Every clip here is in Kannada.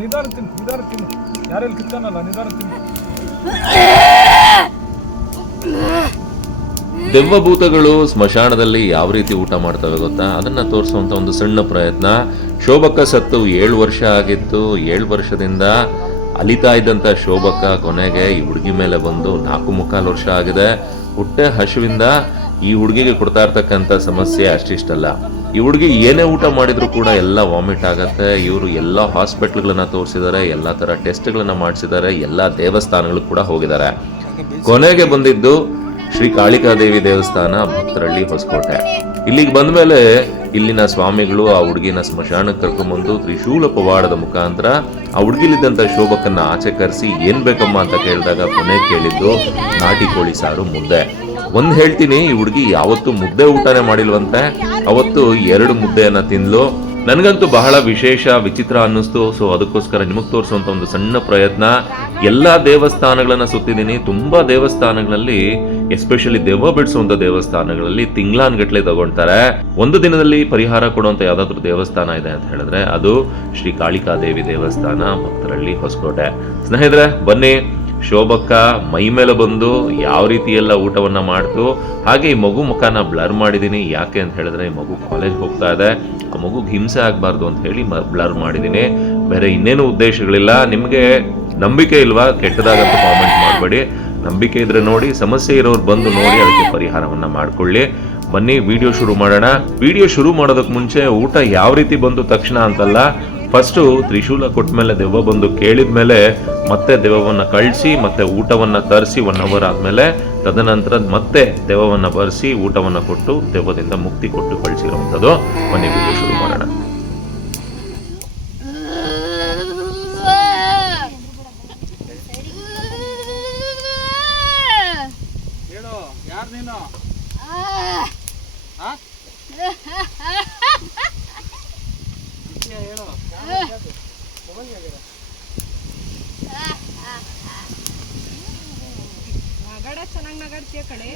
ನಿಧಾನ ನಿಧಾನ ಕಿತ್ತಾನಲ್ಲ, ನಿಧಾನ ದೆವ್ವಭೂತಗಳು ಸ್ಮಶಾನದಲ್ಲಿ ಯಾವ ರೀತಿ ಊಟ ಮಾಡ್ತವೆ ಗೊತ್ತಾ? ಅದನ್ನ ತೋರಿಸುವಂತ ಒಂದು ಸಣ್ಣ ಪ್ರಯತ್ನ. ಶೋಭಕ್ಕ ಸತ್ತು ಏಳು ವರ್ಷ ಆಗಿತ್ತು. ಏಳು ವರ್ಷದಿಂದ ಅಲಿತಾ ಇದ್ದಂತ ಶೋಭಕ್ಕ ಕೊನೆಗೆ ಈ ಹುಡುಗಿ ಮೇಲೆ ಬಂದು ನಾಲ್ಕು ಮುಕ್ಕಾಲು ವರ್ಷ ಆಗಿದೆ. ಹುಟ್ಟೆ ಹಸುವಿಂದ ಈ ಹುಡುಗಿಗೆ ಕೊಡ್ತಾ ಇರ್ತಕ್ಕಂಥ ಸಮಸ್ಯೆ ಅಷ್ಟಿಷ್ಟಲ್ಲ. ಈ ಹುಡುಗಿ ಏನೇ ಊಟ ಮಾಡಿದ್ರು ಕೂಡ ಎಲ್ಲ ವಾಮಿಟ್ ಆಗತ್ತೆ. ಇವರು ಎಲ್ಲ ಹಾಸ್ಪಿಟ್ಲ್ಗಳನ್ನ ತೋರಿಸಿದ್ದಾರೆ ಎಲ್ಲ ತರ ಟೆಸ್ಟ್ಗಳನ್ನ ಮಾಡಿಸಿದ್ದಾರೆ ಎಲ್ಲ ದೇವಸ್ಥಾನಗಳು ಕೂಡ ಹೋಗಿದ್ದಾರೆ ಕೊನೆಗೆ ಬಂದಿದ್ದು ಶ್ರೀ ಕಾಳಿಕಾದೇವಿ ದೇವಸ್ಥಾನ, ಭಕ್ತರಳ್ಳಿ ಹೊಸಕೋಟೆ. ಇಲ್ಲಿಗೆ ಬಂದ ಮೇಲೆ ಇಲ್ಲಿನ ಸ್ವಾಮಿಗಳು ಆ ಹುಡುಗಿನ ಸ್ಮಶಾನಕ್ಕೆ ಕರ್ಕೊಂಡ್ಬಂದು ತ್ರಿಶೂಲ ಪವಾಡದ ಮುಖಾಂತರ ಆ ಹುಡುಗಿಲಿದ್ದಂತ ಶೋಭಕನ್ನ ಆಚೆ ಕರೆಸಿ ಏನ್ ಬೇಕಮ್ಮ ಅಂತ ಕೇಳಿದಾಗ ಕೊನೆ ಕೇಳಿದ್ದು ನಾಟಿ ಕೋಳಿ ಸಾರು ಮುದ್ದೆ ಒಂದ್ ಹೇಳ್ತೀನಿ, ಈ ಹುಡುಗಿ ಯಾವತ್ತು ಮುದ್ದೆ ಊಟನೇ ಮಾಡಿಲ್ವಂತೆ. ಅವತ್ತು ಎರಡು ಮುದ್ದೆಯನ್ನ ತಿಂದ್ಲು. ನನಗಂತೂ ಬಹಳ ವಿಶೇಷ, ವಿಚಿತ್ರ ಅನ್ನಿಸ್ತು. ಸೊ ಅದಕ್ಕೋಸ್ಕರ ನಿಮಗೆ ತೋರಿಸುವಂಥ ಒಂದು ಸಣ್ಣ ಪ್ರಯತ್ನ. ಎಲ್ಲಾ ದೇವಸ್ಥಾನಗಳನ್ನು ಸುತ್ತಿದ್ದೀನಿ. ತುಂಬಾ ದೇವಸ್ಥಾನಗಳಲ್ಲಿ ಎಸ್ಪೆಷಲಿ ದೆವ್ವ ಬಿಡಿಸುವಂಥ ದೇವಸ್ಥಾನಗಳಲ್ಲಿ ತಿಂಗ್ಳಾನ್ಗಟ್ಲೆ ತಗೊಳ್ತಾರೆ. ಒಂದು ದಿನದಲ್ಲಿ ಪರಿಹಾರ ಕೊಡುವಂತ ಯಾವುದಾದ್ರೂ ದೇವಸ್ಥಾನ ಇದೆ ಅಂತ ಹೇಳಿದ್ರೆ ಅದು ಶ್ರೀ ಕಾಳಿಕಾದೇವಿ ದೇವಸ್ಥಾನ, ಭಕ್ತರಳ್ಳಿ ಹೊಸಕೋಟೆ. ಸ್ನೇಹಿತರೆ, ಬನ್ನಿ. ಶೋಭಕ್ಕ ಮೈ ಮೇಲೆ ಬಂದು ಯಾವ ರೀತಿ ಎಲ್ಲ ಊಟವನ್ನ ಮಾಡ್ತು, ಹಾಗೆ ಈ ಮಗು ಮುಖನ ಬ್ಲರ್ ಮಾಡಿದ್ದೀನಿ ಯಾಕೆ ಅಂತ ಹೇಳಿದ್ರೆ, ಈ ಮಗು ಕಾಲೇಜ್ ಹೋಗ್ತಾ ಇದೆ. ಆ ಮಗುಗೆ ಹಿಂಸೆ ಆಗಬಾರ್ದು ಅಂತ ಹೇಳಿ ಬ್ಲರ್ ಮಾಡಿದ್ದೀನಿ ಬೇರೆ ಇನ್ನೇನು ಉದ್ದೇಶಗಳಿಲ್ಲ. ನಿಮಗೆ ನಂಬಿಕೆ ಇಲ್ವಾ? ಕೆಟ್ಟದಾಗಂತ ಕಾಮೆಂಟ್ ಮಾಡಬೇಡಿ. ನಂಬಿಕೆ ಇದ್ರೆ ನೋಡಿ, ಸಮಸ್ಯೆ ಇರೋರು ಬಂದು ನೋಡಿ ಅದಕ್ಕೆ ಪರಿಹಾರವನ್ನ ಮಾಡ್ಕೊಳ್ಳಿ. ಬನ್ನಿ ವಿಡಿಯೋ ಶುರು ಮಾಡೋಣ. ವಿಡಿಯೋ ಶುರು ಮಾಡೋದಕ್ಕೆ ಮುಂಚೆ ಊಟ ಯಾವ ರೀತಿ ಬಂದು ತಕ್ಷಣ ಅಂತಲ್ಲ ಫಸ್ಟು ತ್ರಿಶೂಲ ಕೊಟ್ಟ ಮೇಲೆ ದೆವ್ವ ಬಂದು ಕೇಳಿದ ಮೇಲೆ ಮತ್ತೆ ದೆವ್ವವನ್ನ ಕಳಿಸಿ, ಮತ್ತೆ ಊಟವನ್ನ ತರಿಸಿ ಒನ್ ಅವರ್ ಆದ್ಮೇಲೆ ತದನಂತರ ಮತ್ತೆ ದೆವ್ವವನ್ನ ಬರೆಸಿ ಊಟವನ್ನ ಕೊಟ್ಟು ದೆವ್ವದಿಂದ ಮುಕ್ತಿ ಕೊಟ್ಟು ಕಳಿಸಿರುವಂಥದ್ದು. ಮನೆಗೆ ಶುರು ಮಾಡೋಣ ಹೇಳು ಯಾರು ನೀನು ಹೇಳು ನಗಾಡ್ತೀಯ ಕಡೆ.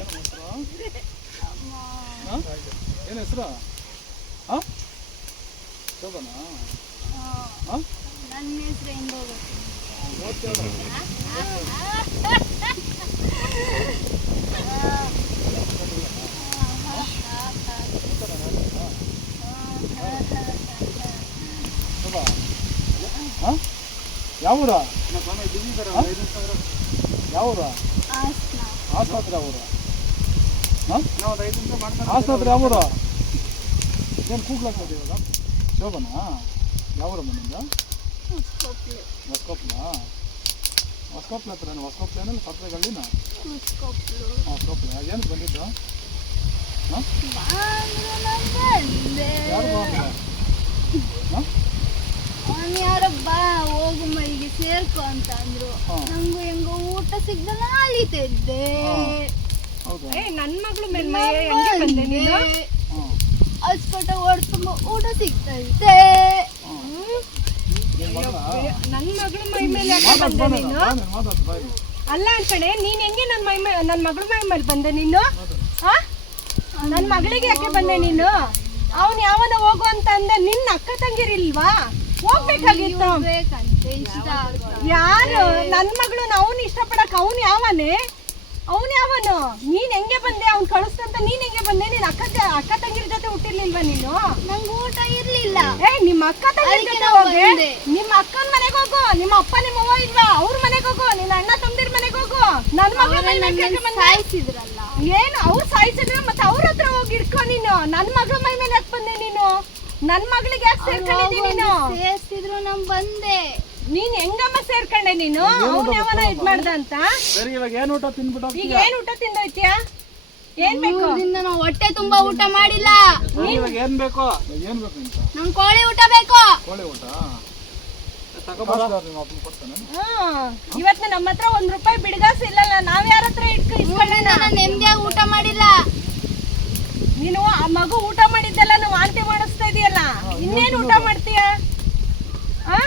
ಏನು ಹೆಸರು? ಹಾಂ? ಶೋಭನಾ? ಹಾಂ? ನನ್ನ ಹೆಸರು ಹೆಂಗ್ ಯಾವ ಊರ ಯಾವ ಊರ ಆಸ್ಪತ್ರೆ ಯಾವ ಊರ ಹಾಂ ಆಸ್ಪತ್ರೆ ಯಾವ ಊರ ಏನು ಕೂಗ್ಲಾಗ್ತದೆ ಇವಾಗ? ಶೋಭನಾ? ಯಾವ ಮನೆಯಿಂದ ಹೊಸ್ಕೊಪ್ಲ. ಹೊಸ್ಕೊಪ್ಲ? ಹತ್ರ ಹೊಸ್ಕೊಪ್ಲ ಏನಲ್ಲ ಸತ್ರೆಗಳ್ಳಿನ ಮುಸ್ಕೊಪ್ಲು ಹೊಸ್ಕೊಪ್ಲ. ಏನು ಬಂದಿದ್ದು? ಹಾಂ? ಯಾರು ಹಾಂ? ಅವನ್ ಯಾರೋ ಬಾ ಹೋಗು ಮೈಗೆ ಸೇರ್ಕೊ ಅಂತ ಅಂದ್ರು. ನಂಗೂ ಹೆಂಗೋ ಊಟ ಸಿಗ್ದಲ್ಲ ಅಲಿತಿದ್ದೆ ಏ ನನ್ನ ಮಗಳು ಮೇಲ್ಮೈ ಹೆಂಗೆ ಬಂದೆ ನೀನು? ಹಾಂ. ಹಚ್ಕೊಟ ಓಡಿಸ್ಕೊಂಬ ಊಟ ಸಿಗ್ತೈತೆ. ನನ್ನ ಮಗಳು ಮೈ ಮೇಲೆ ಯಾಕೆ ಬಂದೆ ನೀನು? ಅಲ್ಲ ಕಣೆ ನೀನ್ ಹೆಂಗೆ ನನ್ ಮೈ ಮೇಲೆ ನನ್ ಮಗಳ ಮೈ ಮೇಲೆ ಬಂದೆ ನೀನು? ಹಾ? ನನ್ ಮಗಳಿಗೆ ಯಾಕೆ ಬಂದೆ ನೀನು? ಅವನು ಯಾವನ ಹೋಗು ಅಂತ ಅಂದೆ ನಿನ್ನ ಅಕ್ಕ ತಂಗಿರಿಲ್ವಾ? ಹೋಗ್ಬೇಕಾಗಿತ್ತು. ಯಾರು? ನನ್ ಮಗಳು ಅವನ್ ಇಷ್ಟಪಡಕ್ ಅವನ್ ಯಾವನೆ? ಅವನ್ ಯಾವನು? ನೀನ್ ಹೆಂಗೆ ಬಂದೆ? ಅವ್ನ್ ಕಳಿಸ್ತಂತ ನೀನ್ ಹೆಂಗೆ ಬಂದೆ? ನೀನ್ ಅಕ್ಕ ಅಕ್ಕ ತಂಗಿರ ಜೊತೆ ಹುಟ್ಟಿರ್ಲಿಲ್ವಾ ನೀನು? ನಂಗೆ ಊಟ ಇರ್ಲಿಲ್ಲ. ಏ ನಿಮ್ಮ ಅಕ್ಕ ತಂಗಿ ಜೊತೆ ಹೋಗಿ. ನಿಮ್ಮ ಅಕ್ಕನ ಮನೆಗೆ ಹೋಗು. ನಿಮ್ಮ ಅಪ್ಪ ನಿಮ್ಮ ಅವ್ವ ಇಲ್ವಾ? ಅವ್ರ ಮನೆಗೆ ಹೋಗು. ನಿನ್ನ ಅಣ್ಣ ತಂದಿರ್ ಮನೆಗೆ ಹೋಗು. ನನ್ ಮಗಳ ಸಾಯಿಸಿದ್ರಲ್ಲ. ಏನು? ಅವ್ರು ಸಾಯಿಸಿದ್ರೆ ಮತ್ತೆ ಅವ್ರ ಹತ್ರ ಹೋಗಿ ಇಟ್ಕೊ ನೀನು. ನನ್ ಮಗಳ ಮೈ ಮೇಲೆ ಹತ್ ಬಂದೆ ನೀನು. ನನ್ ಮಗಳಿಗೆ ಯಾಕೆ ಸೇರ್ಕೊಂಡಿದ್ದಿ ನೀನು? ಸೇರಿಸಿದ್ರು ನಮ್ ಬಂದೆ. ನೀನ್ ಹೆಂಗಮ್ಮ ಸೇರ್ಕೊಂಡೆ ನೀನು? ಅವ್ನ್ ಯಾವನ ಇದ್ ಮಾಡ್ದ ಅಂತ? ಸರಿ ಇವಾಗ ಏನು ಊಟ ತಿನ್ಬಿಟ್ಟು ಈಗ ಏನ್ ಊಟ ತಿಂದೋಯ್ತೀಯ? ಏನ್ ಬೇಕು? ಮೂರ್ದಿಂದ ನಾವು ಹೊಟ್ಟೆ ತುಂಬಾ ಊಟ ಮಾಡಿಲ್ಲ. ಇವಾಗ ಏನು ಬೇಕು? ಏನು ಬೇಕು ಅಂತ ನಂಗ್ ಕೋಳಿ ಊಟ ಬೇಕು. ಕೋಳಿ ಊಟ? ಇವತ್ತು ನಮ್ಮ ಹತ್ರ ಒಂದ್ ರೂಪಾಯಿ ಬಿಡಗಾಸ ಇಲ್ಲ ನಾವ್ ಯಾರ ಹತ್ರ ಇಟ್ಕೊ ಮೂರ್ದಿಂದ ನೆಮ್ಮದಿಯಾಗಿ ಊಟ ಮಾಡಿಲ್ಲ. ನೀನು ಆ ಮಗು ಊಟ ಮಾಡಿದ್ದೆಲ್ಲ ನಾವು ವಾಂತಿ ಮಾಡಿಸ್ತಾ ಇದೆಯಲ್ಲ? ಇನ್ನೇನು ಊಟ ಮಾಡ್ತೀಯ? ಆ?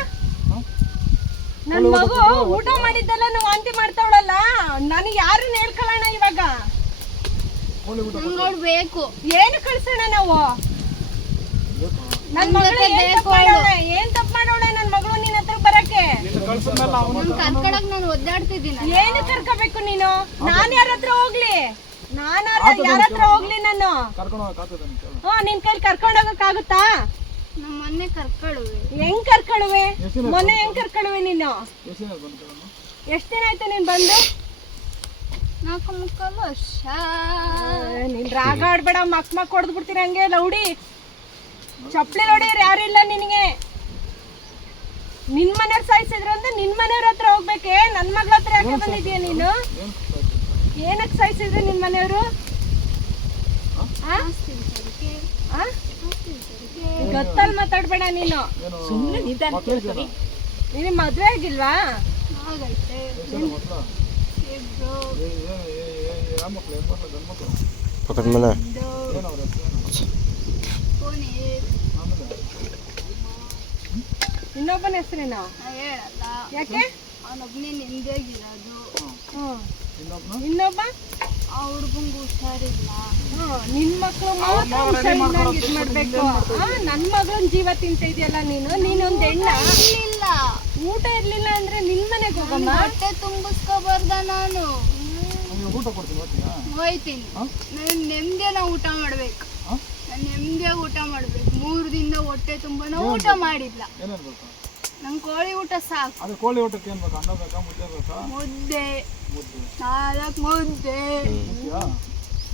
ನನ್ ಮಗು ಊಟ ಮಾಡಿದ್ದೆಲ್ಲ ನಾವು ವಾಂತಿ ಮಾಡ್ತಾವಳಲ್ಲ? ನನಗೆ ಯಾರು ಹೇಳ್ಕೊಳ್ಳೋಣ ಇವಾಗ? ಬೇಕು. ಏನು ಕಳ್ಸೋಣ ನಾವು? ನನ್ ಮಗಳು ಏನ್ ತಪ್ಪು ಏನ್ ತಪ್ಪು ಮಾಡೋಳೆ ನನ್ ಮಗಳು ನಿನ್ನ ಹತ್ರ ಬರಕ್ಕೆ ಕರ್ಕೊಳಕ್ ನಾನು ಒದ್ದಾಡ್ತಿದ್ದೀನಿ. ಏನು ಕರ್ಕೋಬೇಕು ನೀನು? ನಾನು ಯಾರ ಹತ್ರ ಹೋಗ್ಲಿ? ನಾನು ಯಾರ ಹತ್ರ ಹೋಗ್ಲಿ ನಾನು? ಕರ್ಕೊಂಡು ಹೋಗಕ್ಕೆ ಆಗ್ತದೆ ಹಾ ನಿನ್ ಕೈಲಿ ಕರ್ಕೊಂಡ್ ಹೋಗಕ್ಕಾಗುತ್ತಾ? ನಮ್ಮ ಮೊನ್ನೆ ಕರ್ಕೊಳ್ಳುವೆ. ಹೆಂಗ್ ಕರ್ಕೊಳ್ಳುವೆ? ಮೊನ್ನೆ ಹೆಂಗ್ ಕರ್ಕೊಳ್ಳುವೆ ನೀನು? ಎಷ್ಟು ದಿನ ಎಷ್ಟ್ ದಿನ ಆಯ್ತು ನೀನ್ ಬಂದು? ನಾಲ್ಕು ಮುಕ್ಕಾಲು ವರ್ಷ. ನೀನ್ ರಾಗ ಆಡ್ಬೇಡ ಮಕ್ ಮಕ್ ಹೊಡೆದ್ ಬಿಡ್ತೀನಿ ಹಂಗೆ ಲೌಡಿ. ಚಪ್ಪಲಿ ಹೊಡಿಯೋರು ಯಾರು ಇಲ್ಲ ನಿನಗೆ? ನಿನ್ ಮನೆಯವ್ರು ಸಾಯಿಸಿದ್ರು ಅಂದ್ರೆ ನಿನ್ ಮನೆಯವ್ರ ಹತ್ರ ಹೋಗ್ಬೇಕೆ? ನನ್ ಮಗಳ ಹತ್ರ ಯಾಕೆ ಬಂದಿದ್ಯಾ ನೀನು? ಏನು ಗೊತ್ತಾಯ್ತು ಸಾಯಿಸಿದ್ರೆ ನಿಮ್ಮ ನಿನ್ ಮನೆಯವರು? ಗೊತ್ತಲ್ಲಿ ಮಾತಾಡ್ಬೇಡ ನೀನು. ಸುಮ್ಮನೆ ನಿನಗೆ ಮದ್ವೆ ಆಗಿಲ್ವಾ? ಆಗೈತೆ ಇನ್ನೊಬ್ಬನ ಹೆಸರೇನು ಹೇಳಲ್ಲ. ಯಾಕೆ? ಅವನೊಬ್ಬನೇ ಹ್ಮ್. ಇನ್ನೊಬ್ಬನ ಇನ್ನೊಬ್ಬ? ಆ ಹುಡ್ಗಂಗ್ ಹುಷಾರಿಲ್ಲ. ನಿನ್ ಮಕ್ಳು ಇದ್ ಮಾಡ್ಬೇಕು. ಆ, ನನ್ ಮಗಳನ್ ಜೀವ ತಿಂತ ಇದೆಯಲ್ಲ ನೀನು ನೀನೊಂದ್ ಹೆಣ್ಣ? ಇಲ್ಲ ಊಟ ಇರ್ಲಿಲ್ಲ ಅಂದ್ರೆ ನಿನ್ ಮನೆಗ್ ಹೋಗಮ್ಮ. ಹೊಟ್ಟೆ ತುಂಬಿಸ್ಕೋಬಾರ್ದ ನಾನು. ಊಟ ಹೋಯ್ತೀನಿ. ನಾನು ನೆಮ್ಮದಿನ ಊಟ ಮಾಡ್ಬೇಕು. ನಾನು ನೆಮ್ಮದಿಯಾಗಿ ಊಟ ಮಾಡ್ಬೇಕು. ಮೂರು ದಿನದ ಹೊಟ್ಟೆ ತುಂಬಾನ ಊಟ ಮಾಡಿಲ್ಲ. ನಂಗೆ ಕೋಳಿ ಊಟ ಸಾಕು. ಅದು ಕೋಳಿ ಊಟಕ್ಕೆ ಏನು ಬೇಕಾ? ಅನ್ನ ಬೇಕಾ? ಮುದ್ದೆ ಬೇಕಾ? ಮುದ್ದೆ. ಮುದ್ದೆ. ನಾಲ್ಕು ಮುದ್ದೆ. ಮುದ್ದೆಯಾ?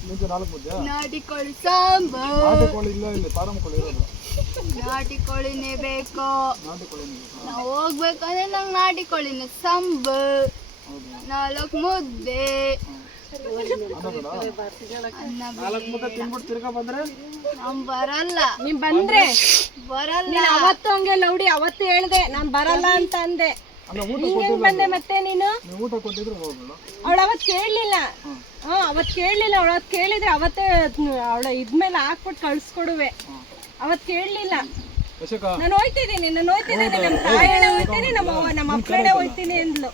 ಮುಂಚೆ ನಾಲ್ಕು ಮುದ್ದೆ? ನಾಟಿ ಕೋಳಿ ಸಾಂಬಾರ್. ನಾಟಿ ಕೋಳಿ ಇಲ್ಲ ಇಲ್ಲಿ ಫಾರಂ ಕೋಳಿ ಇರೋದು. ನಾಟಿ ಕೋಳಿನೇ ಬೇಕು. ನಾಟಿ ಕೋಳಿ ಬೇಕಾ? ನಾವು ಹೋಗ್ಬೇಕಂದ್ರೆ ನಂಗೆ ನಾಟಿ ಕೋಳಿನೇ ಸಾಂಬಾರ್. ಹೌದು. ನಾಲ್ಕು ಮುದ್ದೆ. ನಾಲ್ಕು ಮುದ್ದೆ ತಿನ್ಬಿಟ್ಟು ತಿರ್ಗಾ ಬಂದ್ರೆ? ನಾನ್ ಬರಲ್ಲ. ನೀನ್ ಬಂದ್ರೆ? ಬರಲ್ಲ. ನೀನ್ ಅವತ್ತು ಹಂಗೆ ಲೌಡಿ ಅವತ್ತು ಹೇಳ್ದೆ ನಾನ್ ಬರಲ್ಲ ಅಂತ ಅಂದೆ. ಬಂದೆ ಮತ್ತೆ ನೀನು? ಊಟ ಕೊಟ್ಟಿದ್ರು ಹೋಗ್ಬಿಡು. ಅವಳು ಅವತ್ ಕೇಳಲಿಲ್ಲ. ಹಾ ಅವತ್ ಕೇಳಲಿಲ್ಲ. ಅವಳು ಅವತ್ ಕೇಳಿದ್ರೆ ಅವತ್ತೇ ಅವಳ ಇದ್ಮೇಲೆ ಹಾಕ್ಬಿಟ್ಟು ಕಳ್ಸ್ಕೊಡುವೆ. ಅವತ್ ಕೇಳಲಿಲ್ಲ. ನಾನು ಹೋಯ್ತಿದ್ದೀನಿ ನಾನು ಹೋಯ್ತಿದ್ದೀನಿ. ನಮ್ಮ ತಾಯಣ್ಣ ಹೋಯ್ತೀನಿ ನಮ್ಮ ಅವ್ವ ನಮ್ಮ ಅಪ್ಪನೇ ಹೋಯ್ತೀನಿ ಅಂದ್ಲು.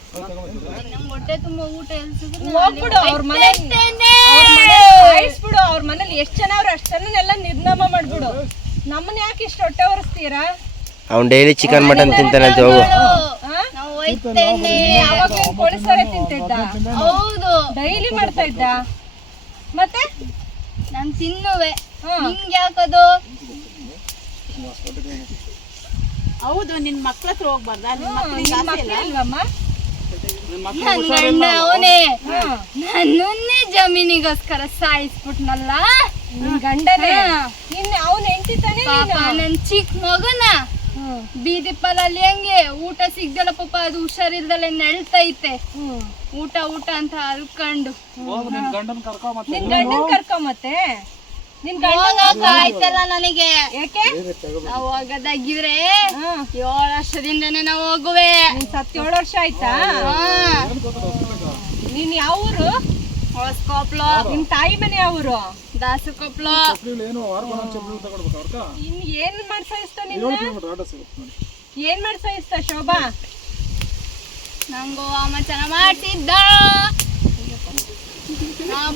ನಮ್ಮ ಹೊಟ್ಟೆ ತುಂಬಾ ಊಟ ಹೋಗ್ಬಿಡು ಅವ್ರ ಮನೆ ಕಾಯಿಸ್ಬಿಡು ಅವ್ರ ಮನೇಲಿ ಎಷ್ಟು ಜನ ಅವ್ರು ಅಷ್ಟು ಜನನೆಲ್ಲ ನಿರ್ನಾಮ ಮಾಡ್ಬಿಡು. ನಮ್ಮನ್ನ ಯಾಕೆ ಇಷ್ಟು ಹೊಟ್ಟೆ ಒರೆಸ್ತೀರಾ? ಅವ್ನು ಡೈಲಿ ಚಿಕನ್ ಮಟನ್ ತಿಂತಾನೆ ಹೋಗು. ನಾವು ಹೋಯ್ತೇನೆ. ಯಾವಾಗ ಕೋಳಿ ಸಾರೆ ತಿಂತಿದ್ದ? ಹೌದು. ಡೈಲಿ ಮಾಡ್ತಾ ಇದ್ದ? ಮತ್ತೆ? ನಾನು ತಿನ್ನುವೆ. ಹಾ. ನಿಂಗೆ ಯಾಕದು? ಹೌದು ನಿನ್ ಮಕ್ಳ ಹತ್ರ ಹೋಗ್ಬಾರ್ದ? ನಿನ್ ಅವನೇ. ನನ್ನನ್ನೇ ಜಮೀನಿಗೋಸ್ಕರ ಸಾಯಿಸ್ಬಿಟ್ನಲ್ಲ? ನಿನ್ ಗಂಡನೇ. ನಿನ್ನ ಅವನ ಹೆಂಡತಿ ತಾನೇ ಚಿಕ್ಕ ಮಗನ. ಹ್ಮ್. ಬೀದಿ ಪಾಲಲ್ಲಿ ಹೆಂಗೆ ಊಟ ಸಿಗ್ದಲ್ಲ ಪಾಪ ಅದು ಹುಷಾರಿಲ್ದಲೆ ನೆಳ್ತೈತೆ. ಊಟ ಊಟ ಅಂತ ಅಲ್ಕೊಂಡು. ಹೋಗು ನಿನ್ ಗಂಡನ ಕರ್ಕೊ ನಿನ್ ನಿನ್ ಹೋಗಕ್ ಆಯ್ತಲ್ಲ ನನಗೆ. ಯಾಕೆ ನಾವು ಹೋಗೋದಾಗಿದ್ರೆ ಏಳು ವರ್ಷದಿಂದನೇ ನಾವು ಹೋಗುವೆ. ನಿನ್ ಸತ್ ಏಳು ವರ್ಷ ಆಯ್ತಾ? ನೀನ್ ಯಾವ ಊರು? ಹೊಸ್ಕೊಪ್ಲು ನಿಮ್ ತಾಯಿ ಮನೆ ಯಾವ ಊರು? ದಾಸಕೊಪ್ಲು. ಚಪ್ಲಿ ಏನು ವಾರಕ್ಕೊಂದು ಚಪ್ಲಿ ತಗೊಳ್ಬೇಕು ಅವ್ರಕ ಇನ್ ಏನ್ ಮಾಡಿ ಸಾಯಿಸ್ತ ನಿನ್ನ ಏನ್ ಮಾಡಿ. ಸಾಯಿಸ್ತ ಶೋಭಾ? ನಂಗೂ ಅಮ್ಮ ಚೆನ್ನಾಗ್ ಮಾಡ್ತಿದ್ದ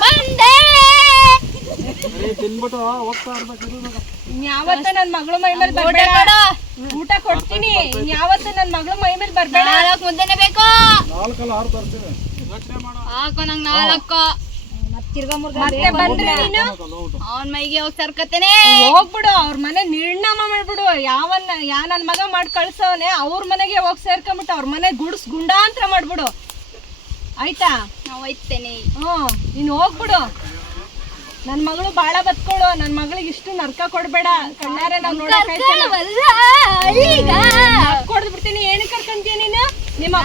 ಬಂದೆ. ತಿನ್ಬಿಟ್ಟು ಹೋಗ್ತಾ ಇರ್ಬೇಕು ಯಾವತ್ತ ನನ್ ಮಗಳು ಮೈ ಮೇಲೆ ಊಟ ಬರ್ಬೇಡ ಊಟ ಕೊಡ್ತೀನಿ. ಯಾವತ್ತ ನನ್ ಮಗಳು ಮೈ ಮೇಲೆ ಬರ್ಬೇಡ. ನಾಲ್ಕು ಮುದ್ದೆನೆ ಬೇಕು. ನಾಲ್ಕಲ್ಲ ಆರು ಮಾಡೋ. ಹಾಕು ನಂಗೆ ನಾಲ್ಕು. ಮತ್ತೆ ಬಂದ್ರೆ ನೀನು? ಅವನ್ ಮೈಗೆ ಹೋಗಿ ಸರ್ಕತ್ತೇನೆ. ಹೋಗ್ಬಿಡು ಅವ್ರ ಮನೆ ನಿರ್ಣಾಮ ಮಾಡ್ಬಿಡು. ಯಾವನ್ನ ಯಾ ನನ್ ಮಗ ಮಾಡಿ ಕಳ್ಸವನೆ ಅವ್ರ ಮನೆಗೆ ಹೋಗಿ ಸೇರ್ಕೊಂಬಿಟ್ಟು ಅವ್ರ ಮನೆ ಗುಡ್ಸ್ ಗುಂಡಾಂತರ ಮಾಡ್ಬಿಡು. ಆಯ್ತಾ? ನಾವು ಹೋಯ್ತೇನೆ. ಹ್ಮ್ ನೀನ್ ಹೋಗ್ಬಿಡು. ನನ್ ಮಗಳು ಬಾಳ ಬತ್ಕೊಳು ನನ್ ಮಗಳಿಗೆ ಇಷ್ಟು ನರ್ಕ ಕೊಡ್ಬೇಡ. ಕಣ್ಣಾರೆ ನಾವ್ ನೋಡಕ್ ಕೊಡ್ದು ಬಿಡ್ತೀನಿ. ಏನು ಕರ್ಕೊಂತೀಯ ನೀನು? ನಿಮ್ಮ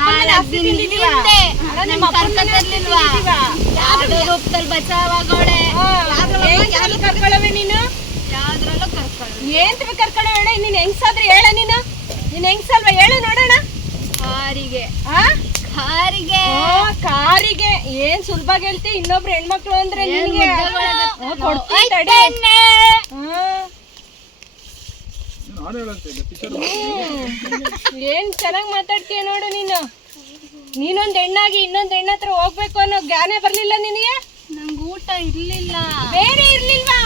ಏನ್ ಕರ್ಕೊಳವೆ ನೀನು? ಕರ್ಕೊಳ್ಳ ಏನ್ ಕರ್ಕೊಳ ಹೇಳ ನೀನ್ ಹೆಂಗ್ಸಾದ್ರೆ ಹೇಳ ನೀನು. ನೀನ್ ಹೆಂಗ್ಸಲ್ವಾ? ಹೇಳು ನೋಡೋಣ. ಕಾರಿಗೆ. ಆ? ಕಾರಿಗೆ. ಕಾರಿಗೆ ಏನ್ ಸುಲಭ ಹೇಳ್ತಿ ಇನ್ನೊಬ್ರು ಹೆಣ್ಮಕ್ಳು ಅಂದ್ರೆ ನಿನ್ಗೆ ಆ, ಕೊಡ್ತೀನಿ ತಡಿ. ಹೋಯ್ತೇನೆ. ಆ, ಹೇಳಂತಿದ್ದೆ ಪಿಕ್ಚರ್ ಹ್ಮ್. ಏನ್ ಚೆನ್ನಾಗ್ ಮಾತಾಡ್ತೀಯ ನೋಡು ನೀನು. ನೀನೊಂದ್ ಹೆಣ್ಣಾಗಿ ಇನ್ನೊಂದ್ ಹೆಣ್ಣ ಹತ್ರ ಹೋಗ್ಬೇಕು ಅನ್ನೋ ಜ್ಞಾನ ಬರ್ಲಿಲ್ಲ ನಿನಗೆ? ನಂಗೆ ಊಟ ಇರ್ಲಿಲ್ಲ. ಬೇರೆ ಇರ್ಲಿಲ್ವಾ?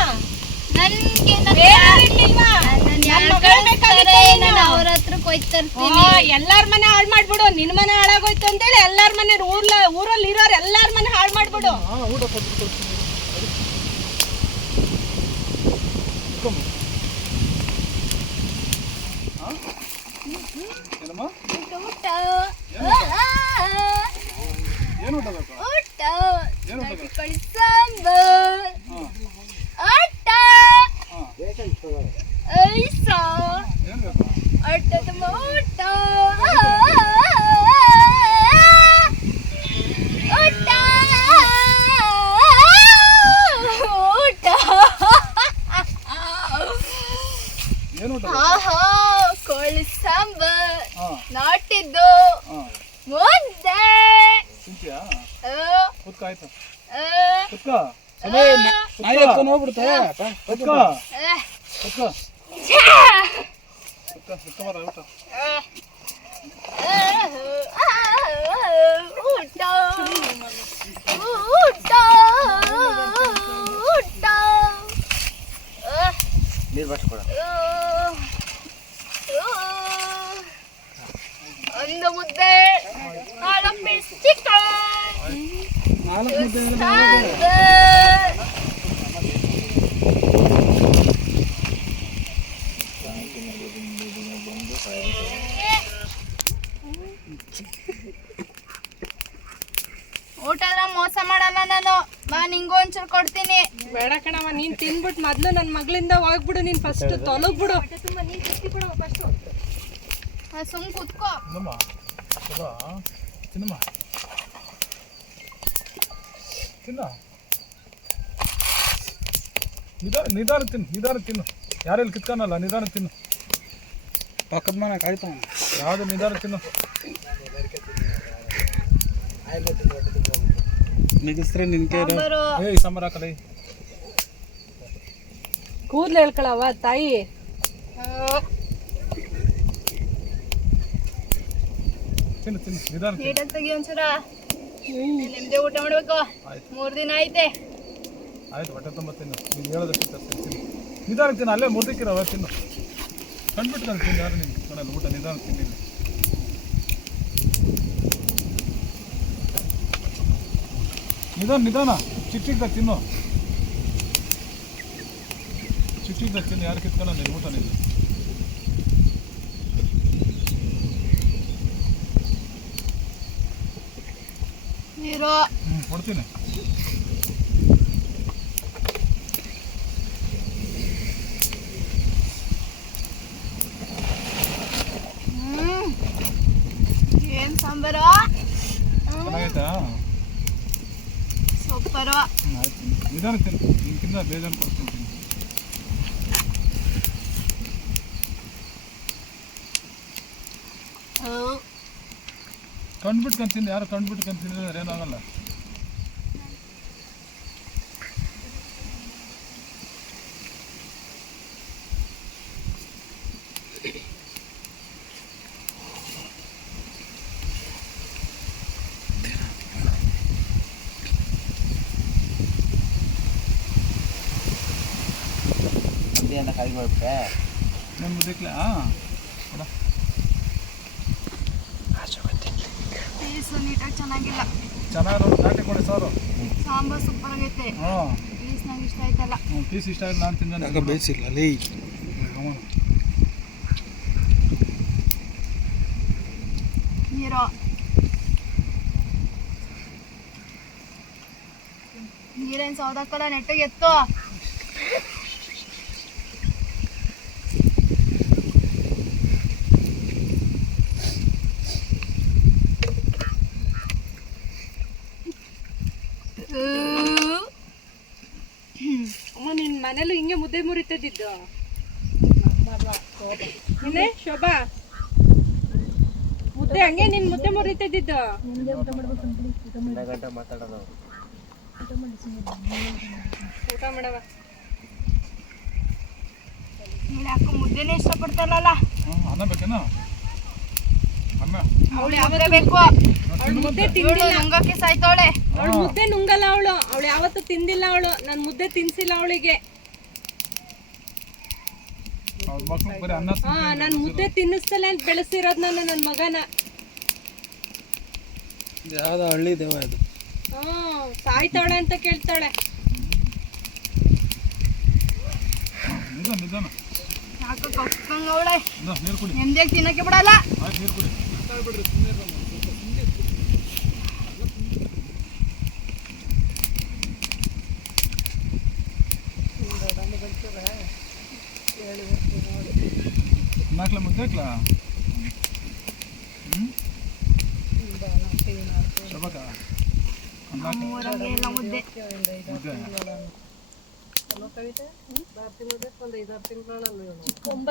ನನ್ಗೆ ಬೇರೆ ಇರ್ಲಿಲ್ವಾ? ಅವ್ರ ಹತ್ರ ಹೋಯ್ತಾ ಓ, ಮನೆ ಹಾಳು ಮಾಡ್ಬಿಡು. ನಿನ್ ಮನೆ ಹಾಳಾಗೋಯ್ತು ಅಂತೇಳಿ ಎಲ್ಲಾರ ಮನೆ ಊರ್ಲ ಊರಲ್ಲಿ ಇರೋರ್ ಎಲ್ಲಾರ ಮನೆ ಹಾಳು ಮಾಡ್ಬಿಡು. ಹಾ? ಊಟ ಕೊಡ್ತೀನಿ ಇಟ್ಕೊಂಬ. ಹಾ? ಏನಮ್ಮ ಏನು ಊಟ ಬೇಕು ಊಟ ಏನು ಊಟ ಬೇಕು ಕಳಿ ಸಾಂಬಾರ್ ಹಾ ಆಟ ಹಾ ಐಸ ಏನು ಬೇಕು ಆಟದ ಊಟ ಊಟ ಊಟ ಏನು ಊಟ ಬೇಕು ಆಹಾ ಕೋಳಿ ಸಾಂಬಾರ್ ಹಾ ನಾಟಿದ್ದು. ಹಾ. ಮುದ್ದೆ ತಿಂತೀಯಾ ಆ, ಕುತ್ಕ ಆಯ್ತು. ಆ, ಕುತ್ಕ. ನಾಯಿ ಎತ್ಕೊಂಡು ಹೋಗ್ಬಿಡುತ್ತೆ. ಕುತ್ಕ. ಆ. ಕುತ್ಕ. ಕುತ್ಕ ಕುತ್ಕ ಬರ ಊಟ. ಊಟ. ಊಟ. ಊಟ ನೀರು ಬರ್ಸ್ಕೊಡ ಒಂದು ಮುದ್ದೆ. ನಾಲ್ಕು ಮೋಸ ಮಾಡಲ್ಲ ನಾನು. ಬಾ, ನಿಂಗೂ ಒಂಚೂರು ಕೊಡ್ತೀನಿ. ಬೇಡ ಕಣವ ನೀನ್ ತಿನ್ಬಿಟ್ ಮೊದ್ಲು ನನ್ ಮಗಳಿಂದ ಹೋಗ್ಬಿಡು, ನೀನ್ ಫಸ್ಟ್ ತೊಲಗ್ಬಿಡು. ಸುಮ್ ಕುತ್ಕೋ ತಿನ್ನಮ್ಮ ಚಲೋ ತಿನ್ನಮ್ಮ ತಿನ್ನ ನಿಧಾನ ನಿಧಾನ ತಿನ್ನು ನಿಧಾನ ತಿನ್ನು ಯಾರೆಲ್ಲಿ ಕಿತ್ಕೊನಲ್ಲ ನಿಧಾನ ತಿನ್ನು ಪಕ್ಕದ ಮನೆ ಕಾಯ್ತಾವ ಯಾವುದು ನಿಧಾನ ತಿನ್ನು ಮಿಗಿಸ್ರೆ ನಿನ್ ಕೈ ಸಾಂಬಾರು ಏಯ್ ಸಾಂಬಾರ್ ಹಾಕಲ್ಲ ಏಯ್. ಕೂದ್ಲು ಹೇಳ್ಕೊಳವ ತಾಯಿ. ತಿನ್ನು ತಿನ್ನು ನಿಧಾನ ತಿನ್ನು. ನೀಟಾಗಿ ತೆಗಿ ಒಂಚೂರ. ನಿಮ್ದೇ ಊಟ ಮಾಡ್ಬೇಕು. ಆಯ್ತು. ಮೂರ್ ದಿನ ಐತೆ. ಆಯ್ತು ಹೊಟ್ಟೆ ತುಂಬ ತಿನ್ನು. ನೀನು ಹೇಳೋದಕ್ಕೆ ತರ್ತೀನಿ ತಿನ್ನು. ನಿಧಾನ ತಿನ್ನು ಅಲ್ಲೇ ಮುರ್ದಿಕ್ಕಿರೋ ತಿನ್ನು. ಕಂಡ್ಬಿಟ್ಟು ತಿನ್ನು ಯಾರು ನಿಮ್ಗೆ? ಕೊಡಲ್ಲ ಊಟ ನಿಧಾನ ತಿನ್ನಿಲ್ಲ ನಿಧಾನ ನಿಧಾನ. ಚಿಕ್ಕ ಚಿಕ್ಕದಾಗ ತಿನ್ನು. ಚಿಕ್ಕ ಚಿಕ್ಕದಾಗ ತಿನ್ನು ಯಾರು ಕಿತ್ಕೊಳ್ಳಲ್ಲ ನೀನು ಊಟ ನೀನು ಹ್ಞೂ ಕೊಡ್ತೀನಿ. ಹ್ಮ್. ಏನ್ ಸಾಂಬಾರು? ಸೂಪರು. ಆಯ್ತು. ತಿನ್ನು. ಬೇಜಾರು ಕೊಡ್ತೀನಿ ತಿನ್ನು ಹೌ. ಕಂಡ್ಬಿಟ್ಕೊಂಡು ಕಂತಿನ ಯಾರು ಕಂಡ್ಬಿಟ್ಕೊಂಡು ತಿನ್ನಿದ್ರೆ ಏನಾಗಲ್ಲ. ಮಂದಿಯನ್ನ ಕೈ ಮಾಡ್ಬಿಟ್ಟೆ ನನ್ನ ಮುದ್ದಕ್ಲೆ ಹಾಂ ಪೀಸು ನೀಟಾಗಿ ಚೆನ್ನಾಗಿಲ್ಲ. ಚೆನ್ನಾಗಿ ನಾಟಿ ಕೊಡಿ ಸಾರು. ಸಾಂಬಾರ್ ಸೂಪರ್ ಆಗೈತೆ. ಹಾಂ. ಪೀಸ್ ನಂಗೆ ಇಷ್ಟ ಆಯ್ತಲ್ಲ. ಹ್ಞೂ ಪೀಸ್ ಇಷ್ಟ ಆಯ್ತು ನಾನು ತಿಂದ. ಯಾಕೆ ಬೇಯಿಸಿಲ್ಲ ಲೇ. ನೀರು. ನೀರೇನ್ ಸೌದಕ್ಕಲ್ಲ ನೆಟ್ಟಿಗೆ ಎತ್ತು. ಅಮ್ಮ ನಿನ್ ಮನೇಲಿ ಹಿಂಗೆ ಮುದ್ದೆ ಮುರಿತದಿದ್ದು. ನಿನ್ನೆ ಶೋಭಾ? ಮುದ್ದೆ ಹಂಗೆ ನಿನ್ ಮುದ್ದೆ ಮುರಿತದಿದ್ದು. ಗಂಟೆ ಮಾತಾಡೋದು ಊಟ ಮಾಡವ ಮುದ್ದೆನೇ ಇಷ್ಟಪಡ್ತಾರಲ್ಲ ಹಾಂ ಅನ್ನ ಬೇಕೇನಾ? ಅವಳು ಮುದ್ದೆ ಬೇಕು. ಅವಳು ಮುದ್ದೆ ತಿಂದಿಲ್ಲ ನಂಗಕ್ಕೆ ಸಾಯ್ತವಳೆ. ಅವಳು ಮುದ್ದೆ ನುಂಗಲ್ಲ ಅವಳು. ಅವಳು ಯಾವತ್ತೂ ತಿಂದಿಲ್ಲ ಅವಳು. ನಾನು ಮುದ್ದೆ ತಿನ್ಸಿಲ್ಲ ಅವಳಿಗೆ. ಹಾ ನಾನು ಮುದ್ದೆ ತಿನ್ನಿಸ್ತಲೇ ಅಂತ ಬೆಳೆಸಿರೋದು ನಾನು ನನ್ನ ಮಗನ. ಯಾವ್ದೋ ಹಳ್ಳಿ ದೇವ ಇದು ಹಾ ಸಾಯ್ತಾಳೆ ಅಂತ ಕೇಳ್ತಾಳೆ. ನಿಧಾನ ನಿಧಾನ. ಸಾಕು ಕಕ್ಕಂಗವಳೆ ನೀರು ಕುಡಿ. ನೆಮ್ಮದಿಯಾಗಿ ತಿನ್ನಕ್ಕೆ ಬಿಡಲ್ಲ. ನೀರು ಕುಡಿ. ನಾಲ್ಕಲ ಮುದ್ದೆ ಹಾಕ್ಲಾ ಹ್ಞೂ ಶಬಕ ಮುದ್ದೆ.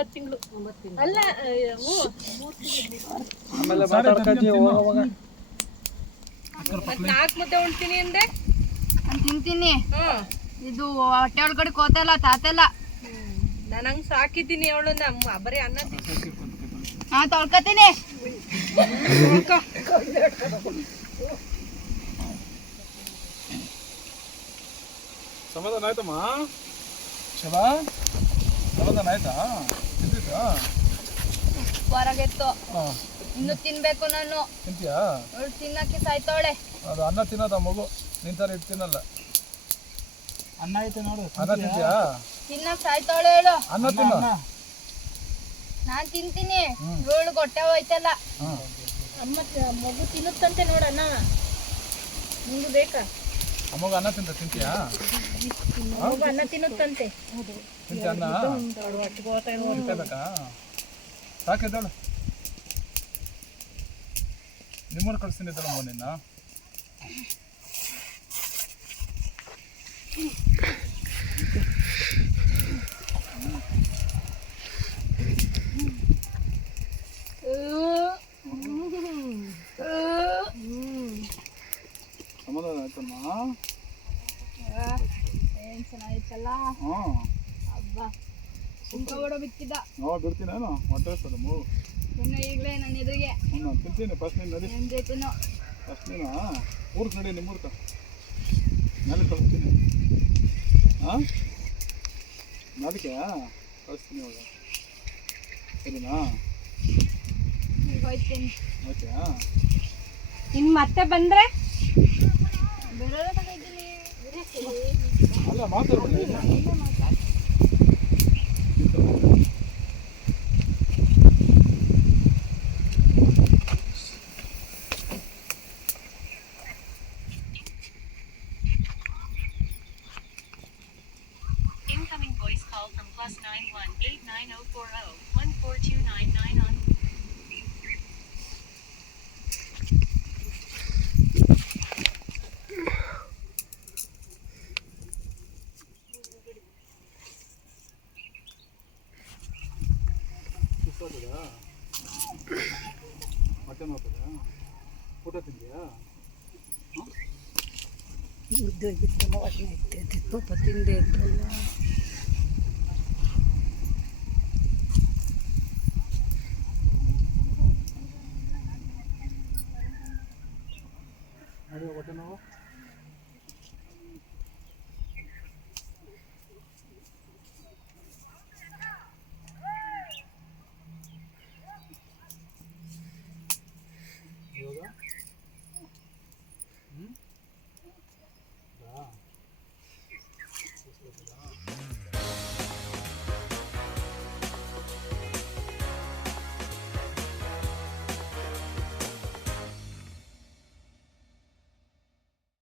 ತಿಂಗಳು. ಅಲ್ಲ ಮುದ್ದೆ ಅಂದೆ ತಿಂತೀನಿ ಇದು ಹೊಟ್ಟೆ ಒಳಗಡೆ ಕೋತಲ್ಲ ತಾತಲ್ಲ ನಾನು ಹಂಗ್ ಸಾಕಿದ್ದೀನಿ ಅವಳು ನಮ್ಮ ಬರೀ ಅನ್ನ ನಾ ತೊಳ್ಕೊತೀನಿ ಸಮಾಧಾನ ಆಯ್ತಮ್ಮ? ಶಬಾ ಸಮಾಧಾನ ಆಯ್ತಾ? ತಿಂತಿದ್ದಾ ಹೊರಗೆತ್ತು ಹಾಂ. ಇನ್ನು ತಿನ್ಬೇಕು ನಾನು. ತಿಂತೀಯಾ? ಅವಳು ತಿನ್ನಕ್ಕೆ ಸಾಯ್ತವಳೆ. ಅದು ಅನ್ನ ತಿನ್ನೋದ ಮಗು. ನಿಂತಾರ ಇಟ್ಟು ತಿನ್ನಲ್ಲ. ಅನ್ನ ಐತೆ ನೋಡು ಅನ್ನ ತಿಂತೀಯಾ? ತಿನ್ನಕ್ ಸಾಯ್ತವಳೆ ಹೇಳು ಅನ್ನ ತಿನ್ನು. ನಾನ್ ತಿಂತೀನಿ. ಇವಳು ಹೊಟ್ಟೆ ಹೋಯ್ತಲ್ಲ. ಅಮ್ಮ ಮಗು ತಿನ್ನುತ್ತಂತೆ ನೋಡಣ್ಣ ನಿಂಗೆ ಬೇಕಾ? ಅಮ್ಮಗ ಅನ್ನ ತಿಂತ ತಿಂತೀಯಾ? ಅನ್ನ ತಿನ್ನುತ್ತಂತೆ. ತಿಂತೀಯ ಅನ್ನ? ತಿಂತಬೇಕಾ ಸಾಕಿದ್ದಾಳು ನಿಮ್ಮನ್ನು ಕಳಿಸ್ತೀನಿ ಅಮ್ಮ ನಿನ್ನ. ಸಮಾಧಾನ ಆಯ್ತಮ್ಮ ಏನ್ ಚೆನ್ನಾಗಿತ್ತಲ್ಲ ಹಾಂ ಹಬ್ಬ ಸುಂಕ ಬಿಕ್ಕಿದ್ದ ನಾವು ಬಿಡ್ತೀನೇನು ಹೊಟ್ಟೆ ಹಸ್ತದ ಮಗು ಇನ್ನು ಈಗಲೇ ನನ್ನ ಎದುರಿಗೆ. ಹ್ಞೂ ನಾನು ತಿಂತೀನಿ ಫಸ್ಟ್ ನೀನು ನಡಿ. ನಿಮ್ ಜೊತೆನು ಫಸ್ಟ್ ನೀನು? ಊರ್ಗೆ ನಡಿ ನಿಮ್ಮ ಊರ್ಕ ಮೇಲೆ ಕಳಿಸ್ತೀನಿ. ಹಾಂ ಅದಕ್ಕೆ ಕಳಿಸ್ತೀನಿ ಇವಾಗ. ಸರಿನಾ? ಈಗ ಹೋಯ್ತೀನಿ. ಓಕೆ ಇನ್ನು ಮತ್ತೆ ಬಂದರೆ? ಅಲ್ಲ ಮಾತಾಡ್ಬಿಡಿ call from plus 91 89040 14299 on ನೋಡಿ ಹೊಟ್ಟೆ ನೋವು